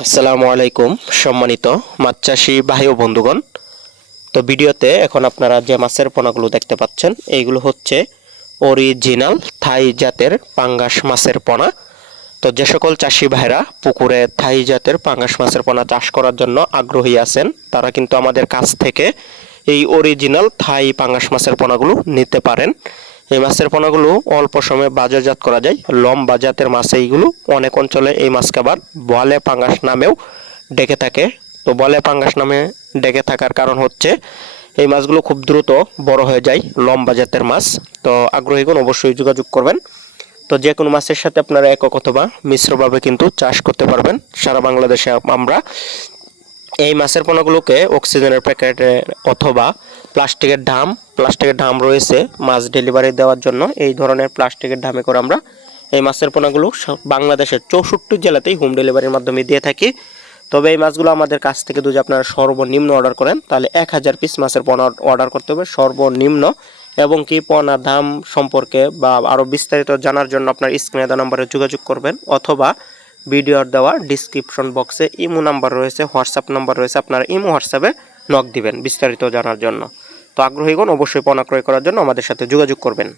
আসসালামু আলাইকুম সম্মানিত মাছ চাষি ভাই ও বন্ধুগণ। তো ভিডিওতে এখন আপনারা যে মাছের পোনাগুলো দেখতে পাচ্ছেন এইগুলো হচ্ছে অরিজিনাল থাই জাতের পাঙ্গাস মাছের পোনা। তো যে সকল চাষি ভাইরা পুকুরে থাই জাতের পাঙ্গাস মাছের পোনা চাষ করার জন্য আগ্রহী আছেন তারা কিন্তু আমাদের কাছ থেকে এই অরিজিনাল থাই পাঙ্গাস মাছের পোনাগুলো নিতে পারেন। এই মাছের পোনাগুলো অল্প সময়ে বাজারজাত করা যায়। লম্বা জাতের মাছ এইগুলো। অনেক অঞ্চলে এই মাছকে আবার বলে পাঙ্গাস নামেও ডেকে থাকে। তো বলে পাঙ্গাস নামে ডেকে থাকার কারণ হচ্ছে এই মাছগুলো খুব দ্রুত বড় হয়ে যায়, লম্বা জাতের মাছ। তো আগ্রহীগণ অবশ্যই যোগাযোগ করবেন। তো যে কোনো মাছের সাথে আপনারা একক অথবা মিশ্রভাবে কিন্তু চাষ করতে পারবেন। সারা বাংলাদেশে আমরা এই মাছের পোনাগুলোকে অক্সিজেনের প্যাকেটে অথবা প্লাস্টিকের ঢাম রয়েছে মাছ ডেলিভারি দেওয়ার জন্য। এই ধরনের প্লাস্টিকের ঢামে করে আমরা এই মাছের পোনাগুলো বাংলাদেশের 64 জেলাতেই হোম ডেলিভারির মাধ্যমে দিয়ে থাকি। তবে এই মাছগুলো আমাদের কাছ থেকে যদি আপনারা সর্বনিম্ন অর্ডার করেন তাহলে 1000 পিস মাছের পোনা অর্ডার করতে হবে সর্বনিম্ন। এবং কি পোনা দাম সম্পর্কে বা আরও বিস্তারিত জানার জন্য আপনার স্ক্রিনে দেওয়া নম্বরে যোগাযোগ করবেন অথবা ভিডিওর দেওয়া ডিসক্রিপশন বক্সে ইমো নাম্বার রয়েছে, হোয়াটসঅ্যাপ নাম্বার রয়েছে, আপনারা ইমো হোয়াটসঅ্যাপে নক দিবেন বিস্তারিত জানার জন্য। তো আগ্রহীগণ অবশ্যই পোনা ক্রয় করার জন্য আমাদের সাথে যোগাযোগ করবেন।